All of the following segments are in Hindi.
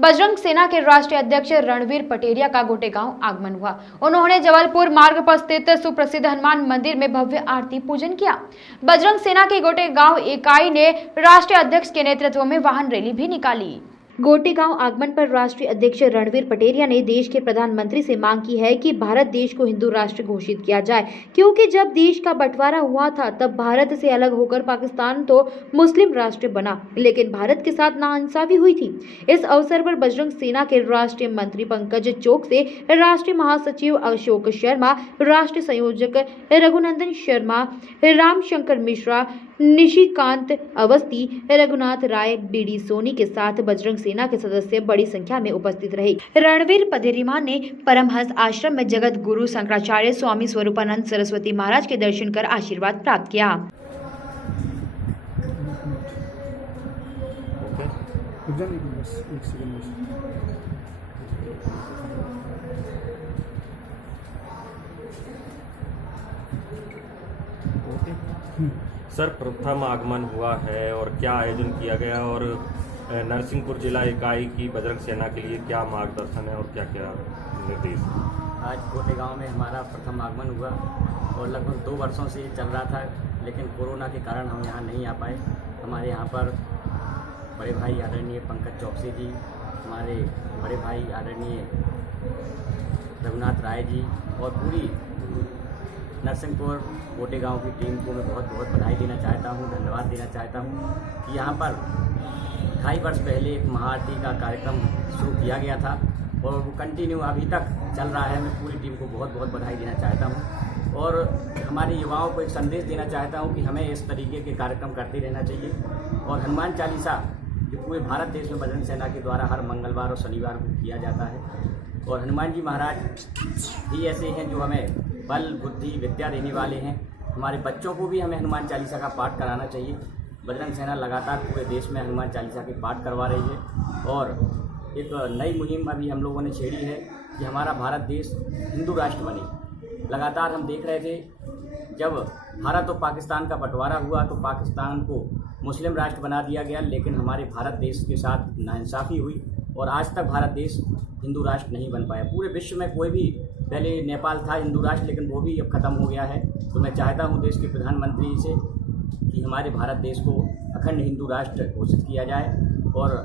बजरंग सेना के राष्ट्रीय अध्यक्ष रणवीर पटेरिया का गोटेगांव आगमन हुआ। उन्होंने जबलपुर मार्ग पर स्थित सुप्रसिद्ध हनुमान मंदिर में भव्य आरती पूजन किया। बजरंग सेना की गोटेगांव इकाई ने राष्ट्रीय अध्यक्ष के नेतृत्व में वाहन रैली भी निकाली। गोटेगांव आगमन पर राष्ट्रीय अध्यक्ष रणवीर पटेरिया ने देश के प्रधानमंत्री से मांग की है कि भारत देश को हिंदू राष्ट्र घोषित किया जाए, क्योंकि जब देश का बंटवारा हुआ था तब भारत से अलग होकर पाकिस्तान तो मुस्लिम राष्ट्र बना, लेकिन भारत के साथ नाइंसाफी हुई थी। इस अवसर पर बजरंग सेना के राष्ट्रीय मंत्री पंकज चौक से राष्ट्रीय महासचिव अशोक शर्मा, राष्ट्रीय संयोजक रघुनंदन शर्मा, रामशंकर मिश्रा, निशिकांत अवस्थी, रघुनाथ राय, बीडी सोनी के साथ बजरंग सेना के सदस्य बड़ी संख्या में उपस्थित रहे। रणवीर पटेरिया ने परमहंस आश्रम में जगत गुरु शंकराचार्य स्वामी स्वरूपानंद सरस्वती महाराज के दर्शन कर आशीर्वाद प्राप्त किया। सर, प्रथम आगमन हुआ है और क्या आयोजन किया गया और नरसिंहपुर जिला इकाई की बजरंग सेना के लिए क्या मार्गदर्शन है और क्या क्या निर्देश? आज गोटेगांव में हमारा प्रथम आगमन हुआ और लगभग 2 वर्षों से ये चल रहा था, लेकिन कोरोना के कारण हम यहाँ नहीं आ पाए। हमारे यहाँ पर बड़े भाई आदरणीय पंकज चौकसी जी, हमारे बड़े भाई आदरणीय रघुनाथ राय जी और पूरी नरसिंहपुर गोटेगांव की टीम को मैं बहुत बहुत बधाई देना चाहता हूँ, धन्यवाद देना चाहता हूँ कि यहाँ पर 2.5 वर्ष पहले एक महाआरती का कार्यक्रम शुरू किया गया था और वो कंटिन्यू अभी तक चल रहा है। मैं पूरी टीम को बहुत बहुत बधाई देना चाहता हूँ और हमारे युवाओं को एक संदेश देना चाहता हूँ कि हमें इस तरीके के कार्यक्रम करते रहना चाहिए। और हनुमान चालीसा जो पूरे भारत देश में बजरंग सेना के द्वारा हर मंगलवार और शनिवार को किया जाता है और हनुमान जी महाराज ही ऐसे हैं जो हमें बल, बुद्धि, विद्या देने वाले हैं। हमारे बच्चों को भी हमें हनुमान चालीसा का पाठ कराना चाहिए। बजरंग सेना लगातार पूरे देश में हनुमान चालीसा के पाठ करवा रही है और एक नई मुहिम अभी हम लोगों ने छेड़ी है कि हमारा भारत देश हिंदू राष्ट्र बने। लगातार हम देख रहे थे जब भारत और पाकिस्तान का बंटवारा हुआ तो पाकिस्तान को मुस्लिम राष्ट्र बना दिया गया, लेकिन हमारे भारत देश के साथ नाइंसाफ़ी हुई और आज तक भारत देश हिंदू राष्ट्र नहीं बन पाया। पूरे विश्व में कोई भी, पहले नेपाल था हिंदू राष्ट्र, लेकिन वो भी अब ख़त्म हो गया है। तो मैं चाहता हूँ देश के प्रधानमंत्री से कि हमारे भारत देश को अखंड हिंदू राष्ट्र घोषित किया जाए और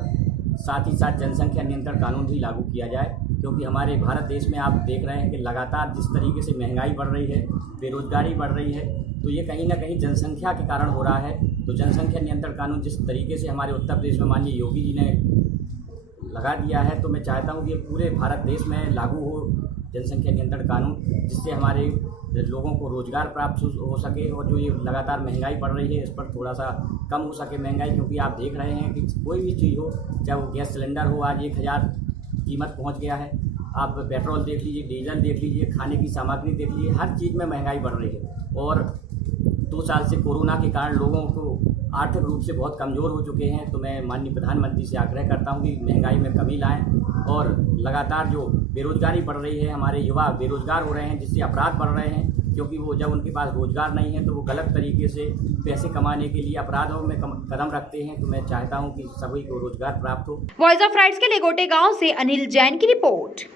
साथ ही साथ जनसंख्या नियंत्रण कानून भी लागू किया जाए, क्योंकि हमारे भारत देश में आप देख रहे हैं कि लगातार जिस तरीके से महंगाई बढ़ रही है, बेरोजगारी बढ़ रही है, तो ये कहीं ना कहीं जनसंख्या के कारण हो रहा है। तो जनसंख्या नियंत्रण कानून जिस तरीके से हमारे उत्तर प्रदेश में माननीय योगी जी ने लगा दिया है, तो मैं चाहता हूँ कि ये पूरे भारत देश में लागू हो जनसंख्या नियंत्रण कानून, जिससे हमारे लोगों को रोज़गार प्राप्त हो सके और जो ये लगातार महंगाई बढ़ रही है इस पर थोड़ा सा कम हो सके महंगाई। क्योंकि आप देख रहे हैं कि कोई भी चीज़ हो, चाहे वो गैस सिलेंडर हो, आज 1000 कीमत पहुंच गया है। आप पेट्रोल देख लीजिए, डीजल देख लीजिए, खाने की सामग्री देख लीजिए, हर चीज़ में महंगाई बढ़ रही है। और 2 साल से कोरोना के कारण लोगों को आर्थिक रूप से बहुत कमज़ोर हो चुके हैं। तो मैं माननीय प्रधानमंत्री से आग्रह करता हूं कि महंगाई में कमी लाएं और लगातार जो बेरोजगारी बढ़ रही है, हमारे युवा बेरोजगार हो रहे हैं, जिससे अपराध बढ़ रहे हैं, क्योंकि वो जब उनके पास रोजगार नहीं है तो वो गलत तरीके से पैसे कमाने के लिए अपराधों में कदम रखते हैं। तो मैं चाहता हूँ कि सभी को रोजगार प्राप्त हो। वॉइस ऑफ राइट्स के लिए गोटेगांव से अनिल जैन की रिपोर्ट।